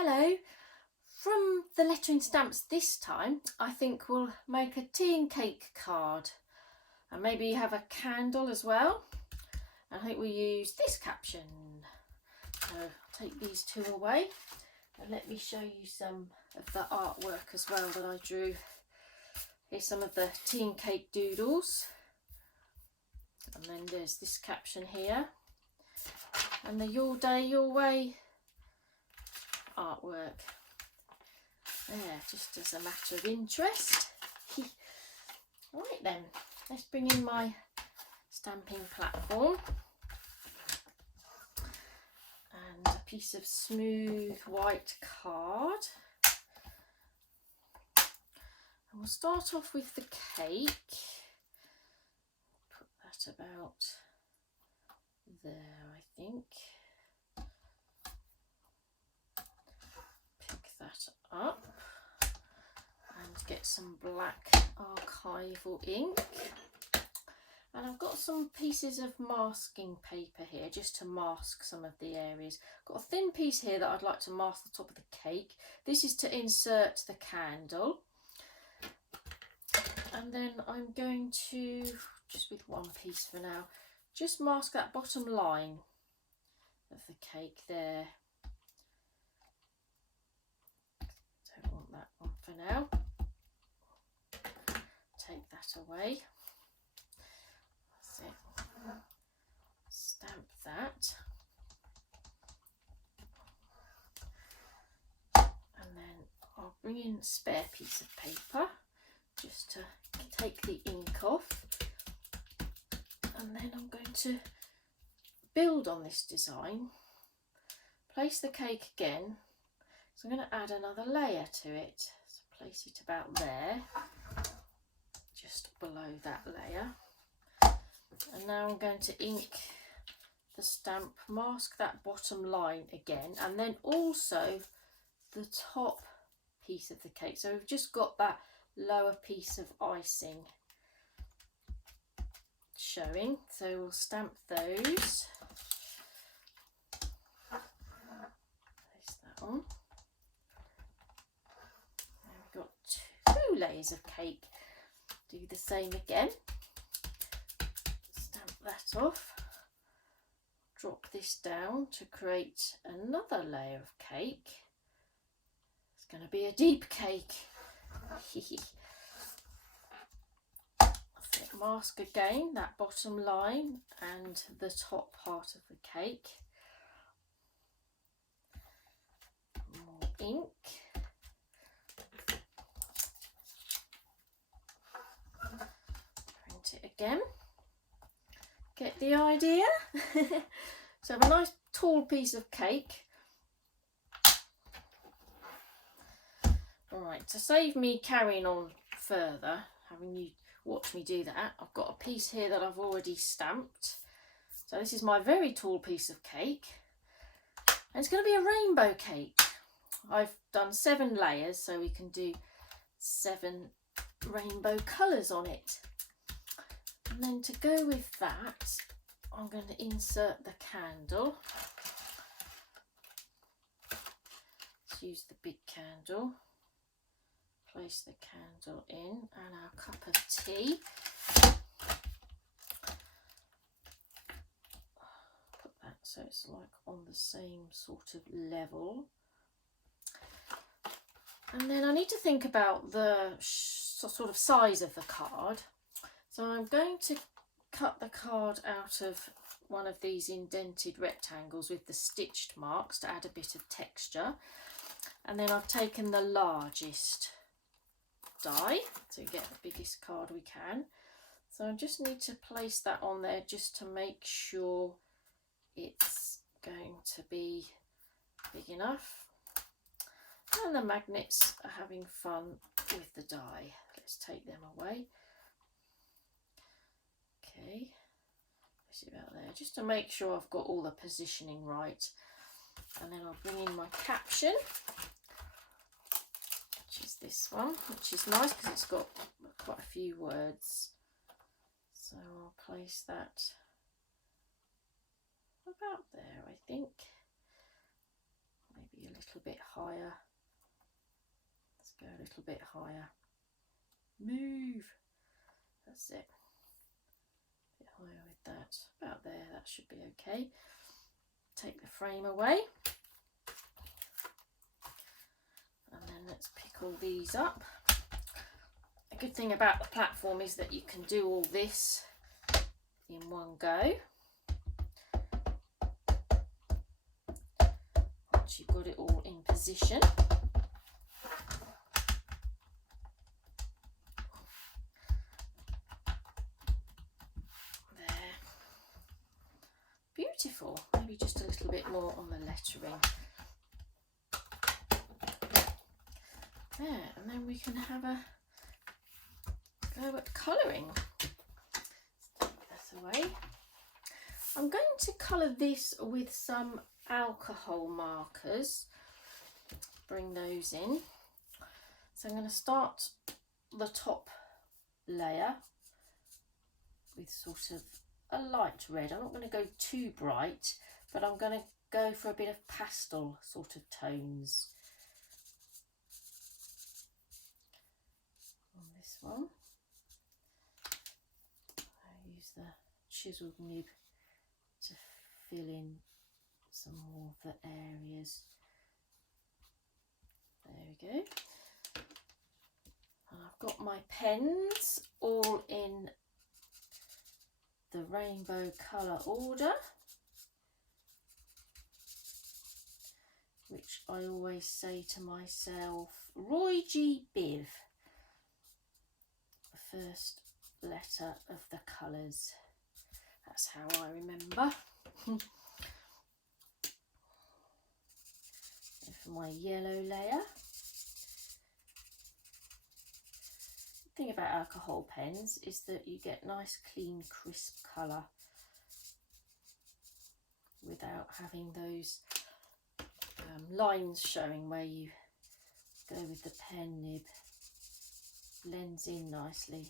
Hello. From the lettering stamps this time, I think we'll make a tea and cake card. And maybe have a candle as well. I think we'll use this caption. So I'll take these two away and let me show you some of the artwork as well that I drew. Here's some of the tea and cake doodles. And then there's this caption here. And the Your Day, Your Way artwork. There, just as a matter of interest. Right then, let's bring in my stamping platform and a piece of smooth white card. And we'll start off with the cake. Put that about there, I think. Pick that up and get some black archival ink. And I've got some pieces of masking paper here just to mask some of the areas. Got a thin piece here that I'd like to mask the top of the cake. This is to insert the candle. And then I'm going to, just with one piece for now, just mask that bottom line of the cake there. Don't want that one for now. Take that away. That's it. Stamp that. And then I'll bring in a spare piece of paper just to take the ink off. And then I'm going to build on this design. Place the cake again. So I'm going to add another layer to it. So place it about there, just below that layer. And now I'm going to ink the stamp, mask that bottom line again, and then also the top piece of the cake. So we've just got that lower piece of icing showing. So we'll stamp those. Place that on. We've got 2 layers of cake. Do the same again. Stamp that off. Drop this down to create another layer of cake. It's going to be a deep cake. Mask again that bottom line and the top part of the cake. More ink. Print it again. Get the idea? So I have a nice tall piece of cake. Alright, to save me carrying on further, having you watch me do that, I've got a piece here that I've already stamped. So this is my very tall piece of cake. And it's going to be a rainbow cake. I've done 7 layers so we can do 7 rainbow colours on it. And then to go with that, I'm going to insert the candle. Let's use the big candle. Place the candle in and our cup of tea. Put that so it's like on the same sort of level. And then I need to think about the sort of size of the card. So I'm going to cut the card out of one of these indented rectangles with the stitched marks to add a bit of texture. And then I've taken the largest die to get the biggest card we can. So I just need to place that on there just to make sure it's going to be big enough. And the magnets are having fun with the die. Let's take them away. Okay, place it about there just to make sure I've got all the positioning right. And then I'll bring in my caption, which is this one, which is nice because it's got quite a few words. So I'll place that about there, I think. Maybe a little bit higher. Let's go a little bit higher. Move. That's it. A bit higher with that. About there, that should be okay. Take the frame away. And then let's pick all these up. A good thing about the platform is that you can do all this in one go. Once you've got it all in position. There. Beautiful. Maybe just a little bit more on the lettering. There, and then we can have a go at colouring. Take that away. I'm going to colour this with some alcohol markers. Bring those in. So I'm going to start the top layer with sort of a light red. I'm not going to go too bright, but I'm going to go for a bit of pastel sort of tones. On this one, I use the chiselled nib to fill in some more of the areas. There we go. And I've got my pens all in the rainbow colour order, which I always say to myself, Roy G. Biv, the first letter of the colours. That's how I remember. For my yellow layer. The thing about alcohol pens is that you get nice, clean, crisp colour without having those lines showing where you go with the pen nib. Blends in nicely.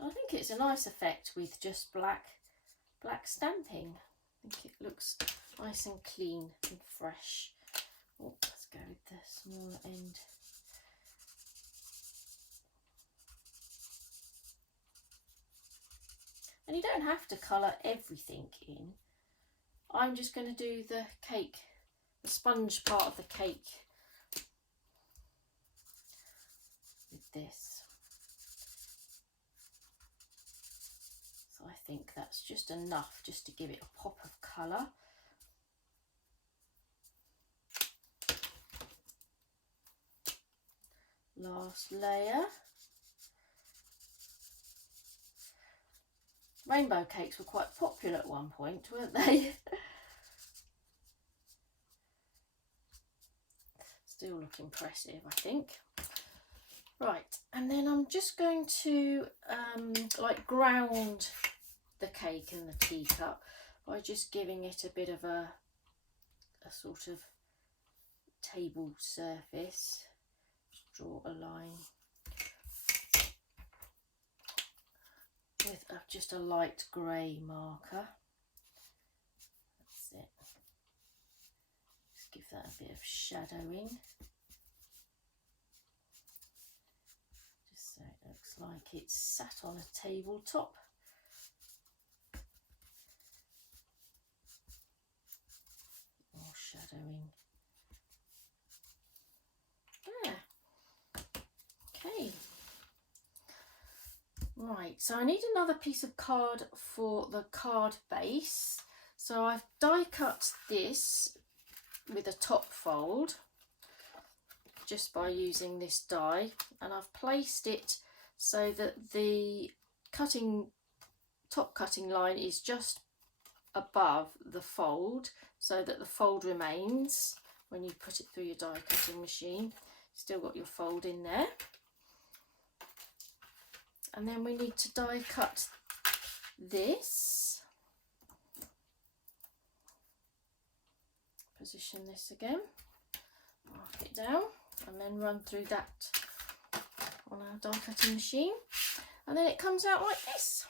I think it's a nice effect with just black stamping. I think it looks nice and clean and fresh. Oh, let's go with the smaller end. And you don't have to colour everything in. I'm just going to do the cake, the sponge part of the cake with this. So I think that's just enough just to give it a pop of colour. Last layer. Rainbow cakes were quite popular at one point, weren't they? Still look impressive, I think. Right, and then I'm just going to like ground the cake in the teacup by just giving it a bit of a sort of table surface. Just draw a line with just a light grey marker. That's it. Just give that a bit of shadowing. Just so it looks like it's sat on a tabletop. More shadowing. There. Okay. Right, so I need another piece of card for the card base. So I've die cut this with a top fold just by using this die, and I've placed it so that the top cutting line is just above the fold, so that the fold remains when you put it through your die cutting machine. Still got your fold in there. And then we need to die cut this. Position this again, mark it down, and then run through that on our die cutting machine. And then it comes out like this.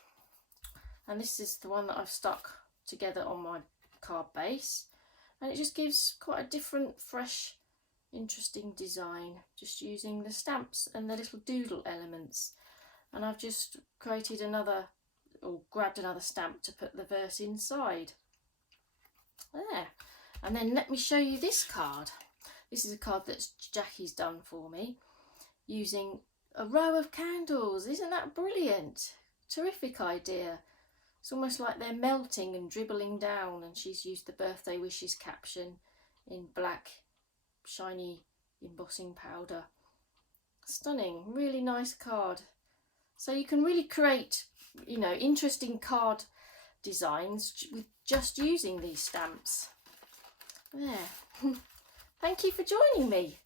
And this is the one that I've stuck together on my card base. and it just gives quite a different, fresh, interesting design, just using the stamps and the little doodle elements. And I've just created another, or grabbed another stamp to put the verse inside. There. And then let me show you this card. This is a card that Jackie's done for me using a row of candles. Isn't that brilliant? Terrific idea. It's almost like they're melting and dribbling down, and she's used the birthday wishes caption in black shiny embossing powder. Stunning, really nice card. So you can really create, you know, interesting card designs with just using these stamps. There. Thank you for joining me.